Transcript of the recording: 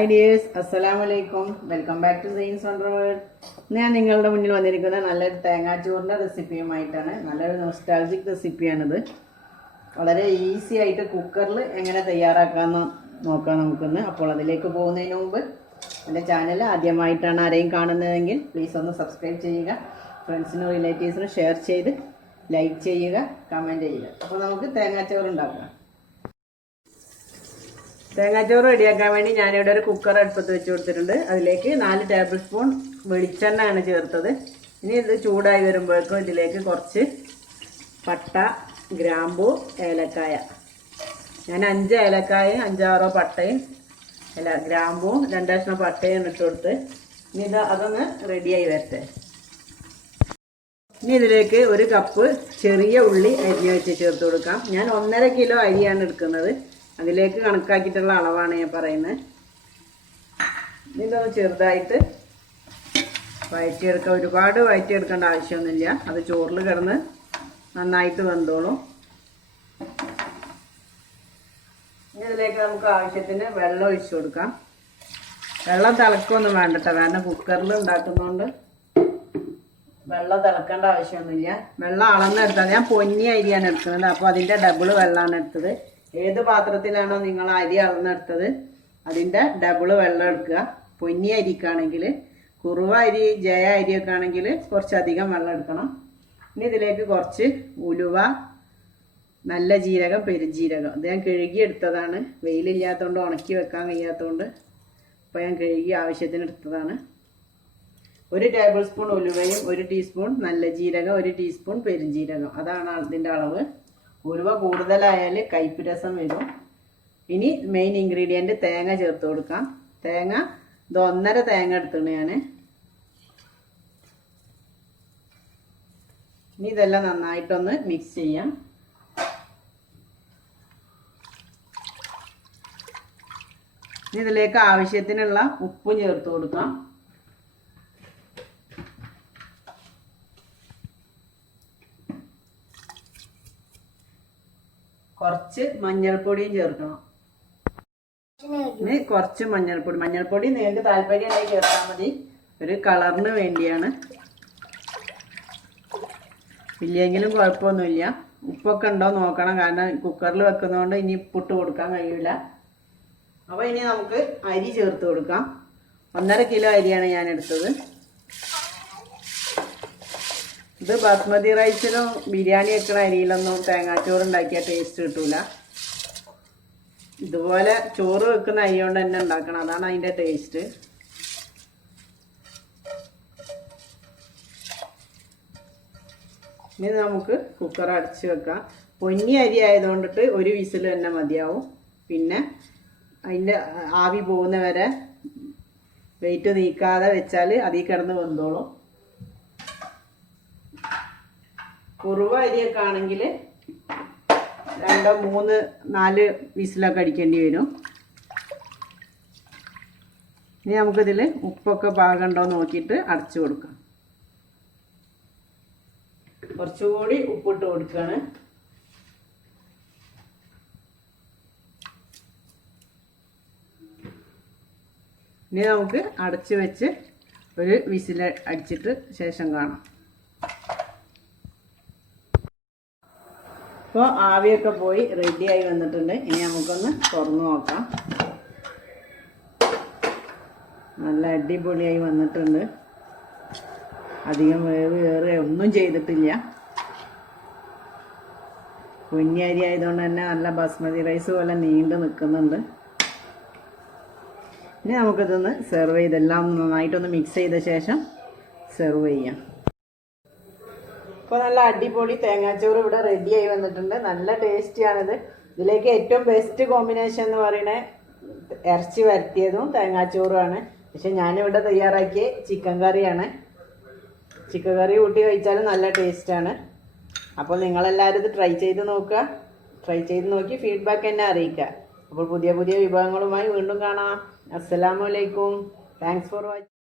Hi dears, അസ്സലാമു അലൈക്കും. Welcome back to ZAIN'S WONDER WORLD. ഞാൻ നിങ്ങളുടെ മുന്നിൽ വന്നിരിക്കുന്ന നല്ലൊരു തേങ്ങാച്ചോറിൻ്റെ റെസിപ്പിയുമായിട്ടാണ്. നല്ലൊരു നൊസ്റ്റാൾജിക് റെസിപ്പിയാണിത്. വളരെ ഈസി ആയിട്ട് കുക്കറിൽ എങ്ങനെ തയ്യാറാക്കാമെന്ന് നോക്കാം നമുക്കൊന്ന്. അപ്പോൾ അതിലേക്ക് പോകുന്നതിന് മുമ്പ് എൻ്റെ ചാനൽ ആദ്യമായിട്ടാണ് ആരെയും കാണുന്നതെങ്കിൽ പ്ലീസ് ഒന്ന് സബ്സ്ക്രൈബ് ചെയ്യുക, ഫ്രണ്ട്സിനും റിലേറ്റീവ്സിനും ഷെയർ ചെയ്ത് ലൈക്ക് ചെയ്യുക, കമൻറ്റ് ചെയ്യുക. അപ്പോൾ നമുക്ക് തേങ്ങാച്ചോറ് ഉണ്ടാക്കാം. തേങ്ങാച്ചോറ് റെഡിയാക്കാൻ വേണ്ടി ഞാനിവിടെ ഒരു കുക്കർ അടുപ്പത്ത് വെച്ച് കൊടുത്തിട്ടുണ്ട്. അതിലേക്ക് 4 ടേബിൾ സ്പൂൺ വെളിച്ചെണ്ണയാണ് ചേർത്തത്. ഇനി ഇത് ചൂടായി വരുമ്പോഴേക്കും ഇതിലേക്ക് കുറച്ച് പട്ട, ഗ്രാമ്പൂ, ഏലക്കായ. ഞാൻ 5 ഏലക്കായും 5-6 പട്ടയും ഗ്രാമ്പൂവും 2 കഷ്ണം പട്ടയും ഇട്ട് കൊടുത്ത് ഇനി അതൊന്ന് റെഡിയായി വരട്ടെ. ഇനി ഇതിലേക്ക് 1 കപ്പ് ചെറിയ ഉള്ളി അരിഞ്ഞ് വെച്ച് ചേർത്ത് കൊടുക്കാം. ഞാൻ 1.5 കിലോ അരിയാണ് എടുക്കുന്നത്. അതിലേക്ക് കണക്കാക്കിയിട്ടുള്ള അളവാണ് ഞാൻ പറയുന്നത്. ഇതൊന്ന് ചെറുതായിട്ട് വഴറ്റിയെടുക്കാം. ഒരുപാട് വഴറ്റിയെടുക്കേണ്ട ആവശ്യമൊന്നുമില്ല. അത് ചോറിൽ കിടന്ന് നന്നായിട്ട് വെന്തോളും. ഇനി ഇതിലേക്ക് നമുക്ക് ആവശ്യത്തിന് വെള്ളം ഒഴിച്ചു കൊടുക്കാം. വെള്ളം തിളക്കൊന്നും വേണ്ടട്ടോ, കാരണം കുക്കറിൽ ഉണ്ടാക്കുന്നതുകൊണ്ട് വെള്ളം തിളക്കേണ്ട ആവശ്യമൊന്നുമില്ല. വെള്ളം അളന്നെടുത്താൽ ഞാൻ പൊന്നി അരിയാണ് എടുക്കുന്നത്, അപ്പോൾ അതിൻ്റെ ഡബിൾ വെള്ളമാണ് എടുത്തത്. ഏത് പാത്രത്തിലാണോ നിങ്ങൾ അരി അളന്നെടുത്തത് അതിൻ്റെ ഡബിൾ വെള്ളം എടുക്കുക. പൊന്നി അരിക്കാണെങ്കിൽ, കുറുവ അരി, ജയ അരിയൊക്കെ ആണെങ്കിൽ കുറച്ചധികം വെള്ളം എടുക്കണം. ഇനി ഇതിലേക്ക് കുറച്ച് ഉലുവ, നല്ല ജീരകം, പെരുംജീരകം. ഇത് ഞാൻ കഴുകി എടുത്തതാണ്. വെയിലില്ലാത്തതുകൊണ്ട് ഉണക്കി വെക്കാൻ കഴിയാത്തതുകൊണ്ട് അപ്പോൾ ഞാൻ കഴുകി ആവശ്യത്തിന് എടുത്തതാണ്. 1 ടേബിൾ സ്പൂൺ ഉലുവയും 1 ടീസ്പൂൺ നല്ല ജീരകം, 1 ടീസ്പൂൺ പെരുംജീരകം. അതാണ് ഇതിൻ്റെ അളവ്. ഉലുവ കൂടുതലായാൽ കയ്പ്പ് രസം വരും. ഇനി മെയിൻ ഇൻഗ്രീഡിയൻറ്റ് തേങ്ങ ചേർത്ത് കൊടുക്കാം. തേങ്ങ ഇത് 1.5 തേങ്ങ എടുത്തിട്ടുണ്ട് ഞാൻ. ഇനി ഇതെല്ലാം നന്നായിട്ടൊന്ന് മിക്സ് ചെയ്യാം. ഇനി ഇതിലേക്ക് ആവശ്യത്തിനുള്ള ഉപ്പും ചേർത്ത് കൊടുക്കാം. കുറച്ച് മഞ്ഞൾപ്പൊടിയും ചേർക്കണം. ഇനി കുറച്ച് മഞ്ഞൾപ്പൊടി നിങ്ങൾക്ക് താല്പര്യമുണ്ടെങ്കിൽ ചേർത്താൽ മതി. ഒരു കളറിന് വേണ്ടിയാണ്, ഇല്ലെങ്കിലും കുഴപ്പമൊന്നുമില്ല. ഉപ്പൊക്കെ ഉണ്ടോ നോക്കണം, കാരണം കുക്കറിൽ വെക്കുന്നതുകൊണ്ട് ഇനി ഉപ്പിട്ട് കൊടുക്കാൻ കഴിയില്ല. അപ്പോൾ ഇനി നമുക്ക് അരി ചേർത്ത് കൊടുക്കാം. 1.5 കിലോ അരിയാണ് ഞാൻ എടുത്തത്. ഇത് ബാസ്മതി റൈസിലും ബിരിയാണി വെക്കുന്ന അരിയിലൊന്നും തേങ്ങാച്ചോറ് ഉണ്ടാക്കിയാൽ ടേസ്റ്റ് കിട്ടൂല. ഇതുപോലെ ചോറ് വെക്കുന്ന അരി കൊണ്ട് തന്നെ ഉണ്ടാക്കണം, അതാണ് അതിൻ്റെ ടേസ്റ്റ്. ഇനി നമുക്ക് കുക്കർ അടച്ച് വെക്കാം. പൊന്നി അരി ആയതുകൊണ്ടിട്ട് 1 വിസിൽ തന്നെ മതിയാവും. പിന്നെ അതിൻ്റെ ആവി പോകുന്ന വരെ വെയിറ്റ് നീക്കാതെ വെച്ചാൽ അതിൽ കിടന്ന് വെന്തോളും. കുറുവ അരിയൊക്കെ ആണെങ്കിൽ 2, 3, 4 വിസിലൊക്കെ അടിക്കേണ്ടി വരും. ഇനി നമുക്കിതിൽ ഉപ്പൊക്കെ പാകമുണ്ടോ നോക്കിയിട്ട് അടച്ചു കൊടുക്കാം. കുറച്ചുകൂടി ഉപ്പിട്ട് കൊടുക്കുകയാണ്. ഇനി നമുക്ക് അടച്ചു വെച്ച് 1 വിസിൽ അടിച്ചിട്ട് ശേഷം കാണാം. ഇപ്പോൾ ആവിയൊക്കെ പോയി റെഡിയായി വന്നിട്ടുണ്ട്. ഇനി നമുക്കൊന്ന് തുറന്നു നോക്കാം. നല്ല അടിപൊളിയായി വന്നിട്ടുണ്ട്. അധികം വേറെ ഒന്നും ചെയ്തിട്ടില്ല. പൊന്നി അരി ആയതുകൊണ്ട് തന്നെ നല്ല ബാസ്മതി റൈസ് പോലെ നീണ്ടു നിൽക്കുന്നുണ്ട്. ഇനി നമുക്കിതൊന്ന് സെർവ് ചെയ്തെല്ലാം നന്നായിട്ടൊന്ന് മിക്സ് ചെയ്ത ശേഷം സെർവ് ചെയ്യാം. ഇപ്പോൾ നല്ല അടിപൊളി തേങ്ങാച്ചോറ് ഇവിടെ റെഡിയായി വന്നിട്ടുണ്ട്. നല്ല ടേസ്റ്റിയാണിത്. ഇതിലേക്ക് ഏറ്റവും ബെസ്റ്റ് കോമ്പിനേഷൻ എന്ന് പറയുന്നത് ഇറച്ചി വരട്ടിയതും തേങ്ങാച്ചോറുമാണ്. പക്ഷെ ഞാനിവിടെ തയ്യാറാക്കിയ ചിക്കൻ കറിയാണ്. ചിക്കൻ കറി കൂട്ടി കഴിച്ചാലും നല്ല ടേസ്റ്റാണ്. അപ്പോൾ നിങ്ങളെല്ലാവരും ഇത് ട്രൈ ചെയ്ത് നോക്കുക. ട്രൈ ചെയ്ത് നോക്കി ഫീഡ്ബാക്ക് എന്നെ അറിയിക്കുക. അപ്പോൾ പുതിയ പുതിയ വിഭവങ്ങളുമായി വീണ്ടും കാണാം. അസ്സലാമു അലൈക്കും. Thanks for watching.